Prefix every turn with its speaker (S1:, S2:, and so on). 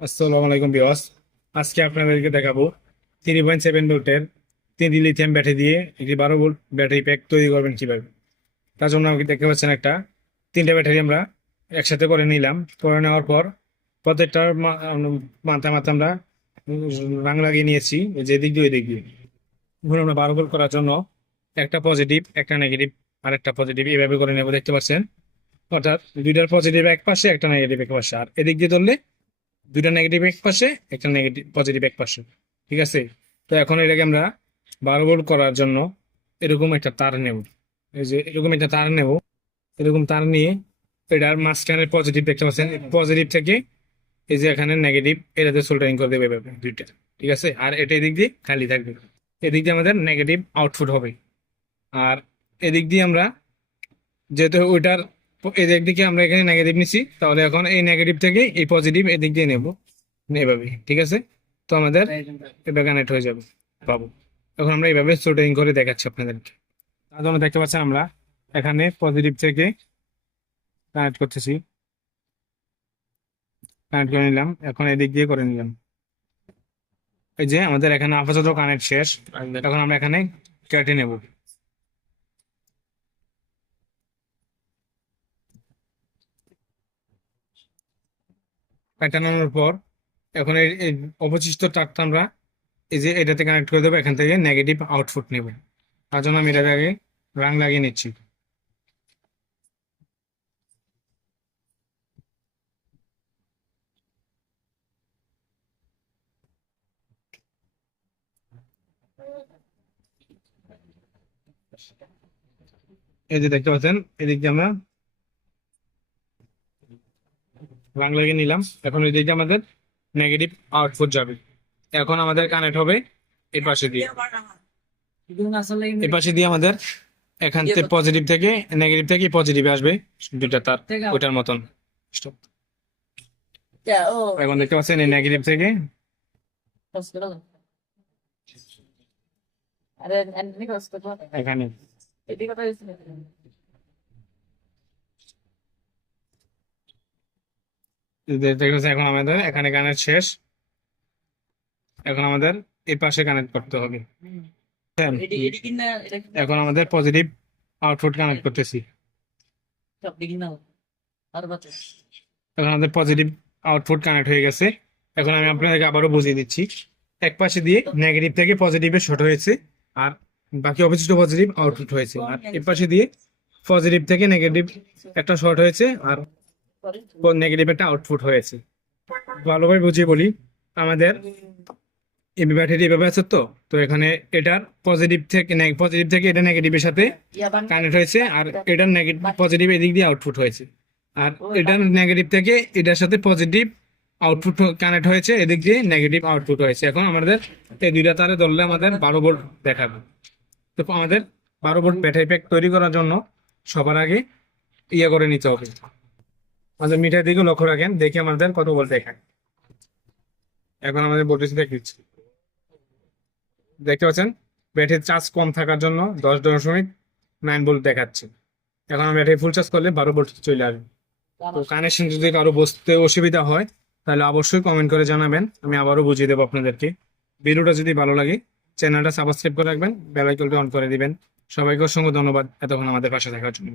S1: আসসালামু আলাইকুম বিওয়াস আজকে আপনাদেরকে দেখাবো থ্রি পয়েন্ট সেভেন ভোল্টের তিনটি লিথিয়াম ব্যাটারি দিয়ে একটি বারো ভোল্ট ব্যাটারি প্যাক তৈরি করবেন কীভাবে। তার জন্য আমাকে দেখতে পাচ্ছেন একটা, তিনটা ব্যাটারি আমরা একসাথে করে নিলাম। করে নেওয়ার পর প্রত্যেকটার মা- মাথায় মাথায় আমরা রাং লাগিয়ে নিয়েছি যে দিক দিয়ে ওই দিক দিয়ে। এখন আমরা বারো ভোল্ট করার জন্য একটা পজিটিভ একটা নেগেটিভ আর একটা পজিটিভ এভাবে করে নেব, দেখতে পাচ্ছেন? অর্থাৎ দুইটার পজিটিভ এক পাশে, একটা নেগেটিভ এক পাশে। আর এদিক দিয়ে ধরলে দুইটা নেগেটিভ এক পাশে, একটা নেগেটিভ পজিটিভ এক পাশে। ঠিক আছে? তো এখন এটাকে আমরা বারো ভোল্ট করার জন্য এরকম একটা তার নেব। এই যে এরকম একটা তার নেব। এরকম তার নিয়ে এটার মাঝখানে পজিটিভ দেখতে পাচ্ছেন পজিটিভ থেকে এই যে এখানে নেগেটিভ এটাতে সোল্ডারিং করে দেবে দুইটা। ঠিক আছে? আর এটা এদিক দিয়ে খালি থাকবে। এদিক দিয়ে আমাদের নেগেটিভ আউটপুট হবে। আর এদিক দিয়ে আমরা যেহেতু ওইটার এদিক দিকে আমরা এখানে নেগেটিভ নিছি। তাহলে এখন এই নেগেটিভ থেকে এই পজিটিভ এদিক দিয়ে নেব। এভাবে ঠিক আছে? তো আমাদের এটা কানেক্ট হয়ে যাবে। পাবো। এখন আমরা এইভাবে সোল্ডারিং করে দেখাচ্ছি আপনাদেরকে। তার জন্য দেখতে পাচ্ছেন আমরা এখানে পজিটিভ থেকে কানেক্ট করতেছি। কানেক্ট করে নিলাম। এখন এদিক দিয়ে করে নিলাম। এই যে আমাদের এখানে আপাতত কানেক্ট শেষ। এখন আমরা এখানে কেটে নেব। কাটানোর পর, এখন এই অবশিষ্ট তারটা আমরা এই যে এটাতে কানেক্ট করে দেবো, এখান থেকে নেগেটিভ আউটপুট নেব। তার জন্য আমি এটাতে আগে রাং লাগিয়ে নিচ্ছি। এই যে দেখতে পাচ্ছেন, এদিক আমরা রাং লাগিয়ে নিলাম। এখন এই দিকে আমাদের নেগেটিভ আউটপুট যাবে। এখন আমাদের কানেক্ট হবে এই পাশে দিয়ে। এই পাশে দিয়ে আমাদের এখান থেকে পজিটিভ থেকে নেগেটিভ থেকে পজিটিভ আসবে। দুইটা তার ওইটার মতন। এখন দেখতে পাচ্ছেন এই নেগেটিভ থেকে এখানে
S2: এদিকে কথা হয়েছিল
S1: এই যে দেখতে পাচ্ছেন এখন আমাদের। এখানে কানেক্ট শেষ। এখন আমাদের এই পাশে কানেক্ট করতে হবে। এখন আমাদের পজিটিভ আউটপুট কানেক্ট করতেছি। এখন আমাদের পজিটিভ আউটপুট কানেক্ট হয়ে গেছে। এখন আমি আপনাদেরকে আবারও বুঝিয়ে দিচ্ছি। এক পাশে দিয়ে নেগেটিভ থেকে পজিটিভে শর্ট হয়েছে আর বাকি অবশিষ্ট পজিটিভ আউটপুট হয়েছে। আর এ পাশে দিয়ে পজিটিভ থেকে নেগেটিভ একটা শর্ট হয়েছে আর নেগেটিভ একটা আউটপুট হয়েছে। ভালোভাবে বুঝিয়ে বলি, আমাদের এই ব্যাটারি এভাবে আছে তো? তো এখানে এটার পজিটিভ থেকে পজিটিভ থেকে এটা নেগেটিভের সাথে কানেক্ট হয়েছে আর এটার নেগেটিভ পজিটিভ এদিক দিয়ে আউটপুট হয়েছে। আর এটার নেগেটিভ থেকে এটার সাথে পজিটিভ আউটপুট কানেক্ট হয়েছে, এদিক দিয়ে নেগেটিভ আউটপুট হয়েছে। এখন আমাদের এই দুইটা তারে ধরলে আমাদের বারো ভোল্ট দেখাবে। তো আমাদের বারো ভোল্ট ব্যাটারি প্যাক তৈরি করার জন্য সবার আগে ইয়ে করে নিতে হবে। আমাদের মিটার দিকে লক্ষ্য রাখেন, দেখে আমাদের কত ভোল্ট দেখায়। এখন আমাদের ভোল্টেজ দেখিচ্ছি দেখতে পাচ্ছেন? ব্যাটারির চার্জ কম থাকার জন্য দশ দশমিক নাইন ভোল্ট দেখাচ্ছে। এখন আমি ব্যাটারি ফুল চার্জ করলে বারো ভোল্ট চলে আসবে। তো কানেকশন যদি কারও বসতে অসুবিধা হয়, তাহলে অবশ্যই কমেন্ট করে জানাবেন। আমি আবারও বুঝিয়ে দেবো আপনাদেরকে। ভিডিওটা যদি ভালো লাগে চ্যানেলটা সাবস্ক্রাইব করে রাখবেন বেল আইকনটা অন করে দিবেন। সবাইকে অসংখ্য ধন্যবাদ। এতক্ষণ আমাদের পাশে থাকার জন্য।